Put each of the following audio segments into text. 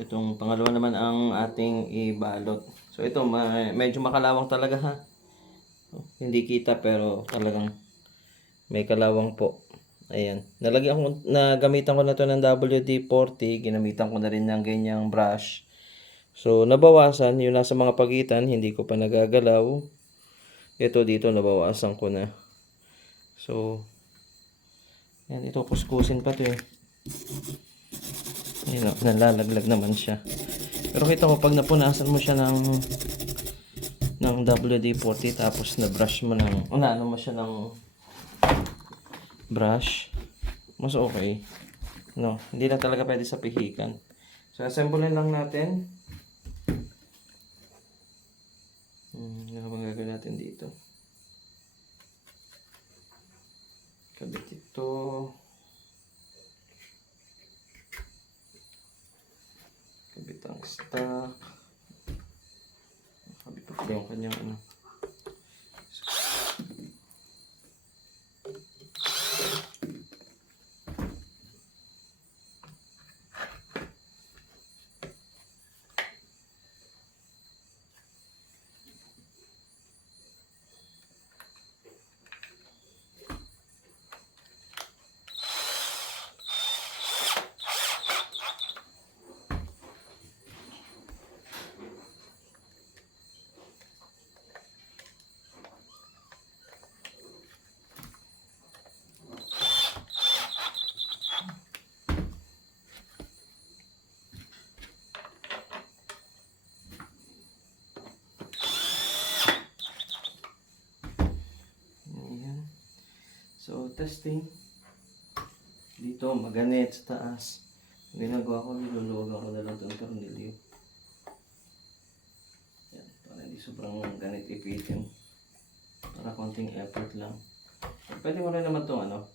Itong pangalawa naman ang ating ibalot. So ito, medyo makalawang talaga ha. Hindi kita pero talagang may kalawang po. Ayan. Nagamitan ko na to ng WD-40. Ginamitan ko na rin ng ganyang brush. So nabawasan yung nasa mga pagitan, hindi ko pa nagagalaw. Ito dito nabawasan ko na. So yan, ito kuskusin pa to eh. Ayun, nalalaglag naman siya. Pero kita ko pag napunasan mo siya ng WD-40 tapos na brush mo ng ano mo siya ng brush, mas okay. No, hindi na talaga pwede sa pihikan. So assemblein lang natin. Ano bang gagawin natin dito? Kabit ito. Kabit ang stock. Kabit pa yung kanyang ano. So, testing. Dito, maganit sa taas. Ang ginagawa ko, niluluwagan ko na lang itong tornilyo. Yan, para hindi sobrang ganit ipitin. Para konting effort lang. Pwede mo rin naman itong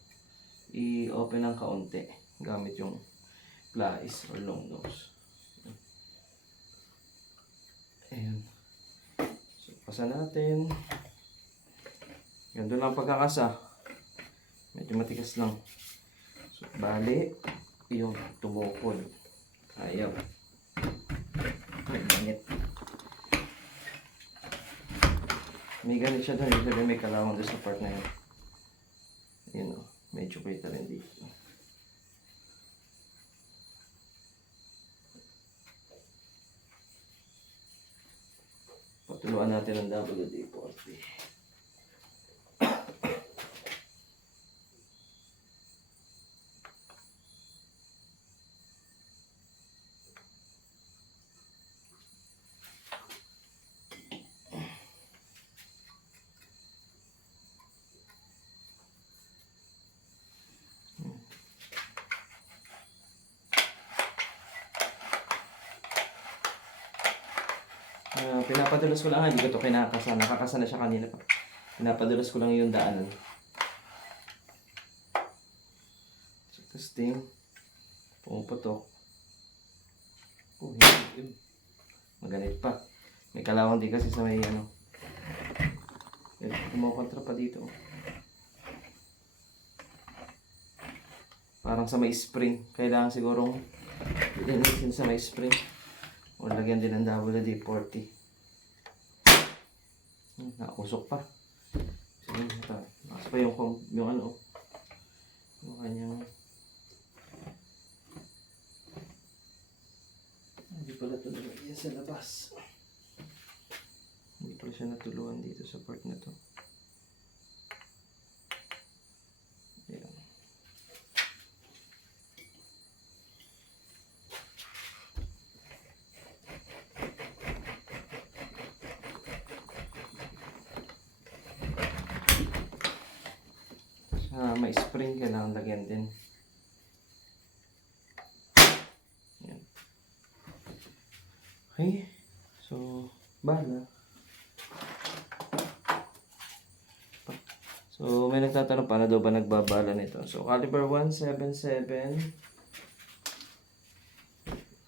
i-open ng kaunti. Gamit yung pliers or long nose. Ayan. So, pasa natin. Ganito lang pagkakasa. Medyo matigas lang. So, bali, yung tumukod. Ayaw. May ganit. May ganit siya doon. Sabi may kalawang doon sa part na yun. Yun o. Medyo kita rin dito. Patuluan natin ang WD-40. Pinapadulas ko lang, hindi ko ito kinakasa. Nakakasa na siya kanina pa. Pinapadulas ko lang yung daanan. So, testing. Pumuputok. Oh, hindi. Maganit pa. May kalawang din kasi sa may kumokontra pa dito. Parang sa may spring. Kailangan sigurong linisin sa may spring. O lagyan din ng WD-40. Nakausok pa. Sige, nakas pa yung kanyang hindi pala ito nalagyan sa labas. Hindi pala siya natuluan dito sa part na to. Ayan. May spring, kailangan lagyan din. Yan. Okay. So, bala. So, may nagtatanong paano daw ba nagbabala nito. So, caliber 177.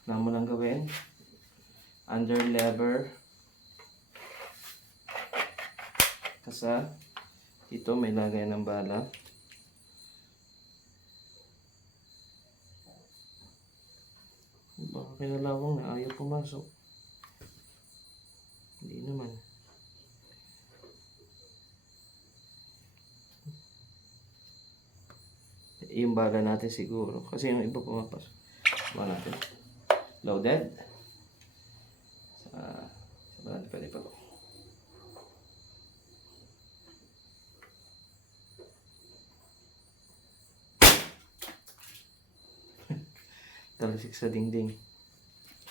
Na mo lang gawin. Under lever. Kasa. Dito may lagay ng bala. Baka kinalawang na ayaw pumasok. Hindi naman. Yung bala natin siguro. Kasi yung iba pumapasok. Bala natin. Loaded. Sa bala natin pwede pa po. Talasik sa dingding.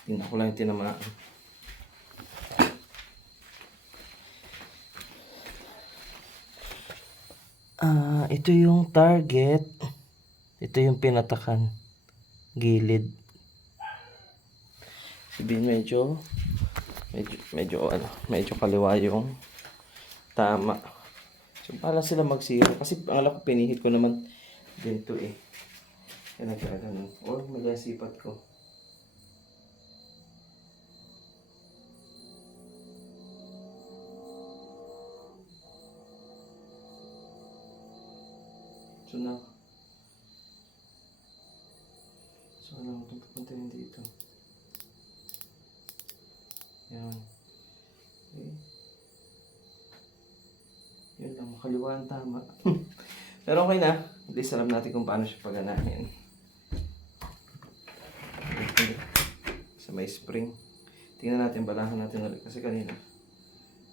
Tingnan ko lang yung tinamaan. Ito yung target. Ito yung pinatakan. Gilid. Sabihin medyo kaliwa yung tama. So, para sila mag-zero. Kasi ang alam ko, pinihit ko naman din to eh. Kaya nagkaganon. O, magasipat ko. So, alam ko pupunta yun dito. Yan. Okay. Yun lang, makaliwa ang tama. Pero okay na. At least alam natin kung paano siya paganahin. Sa may spring. Tingnan natin, balahan natin ulit. Kasi kanina,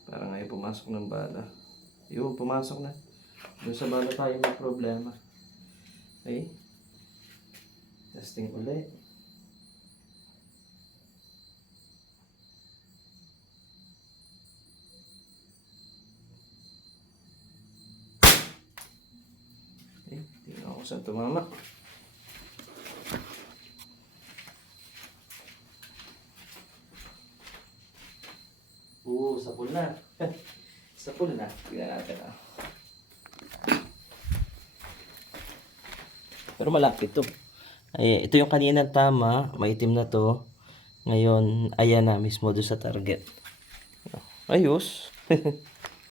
parang ngayon pumasok ng bala. Yun, pumasok na. Doon sa bala tayo may problema. Okay? Testing ulit. Okay, tingnan ako saan tumama. Sa pool na. Sa pool na. Tingnan natin ah. Pero malaki to. Ay, ito yung kanina tama. Maitim na to. Ngayon, ayan na mismo doon sa target. Ayos.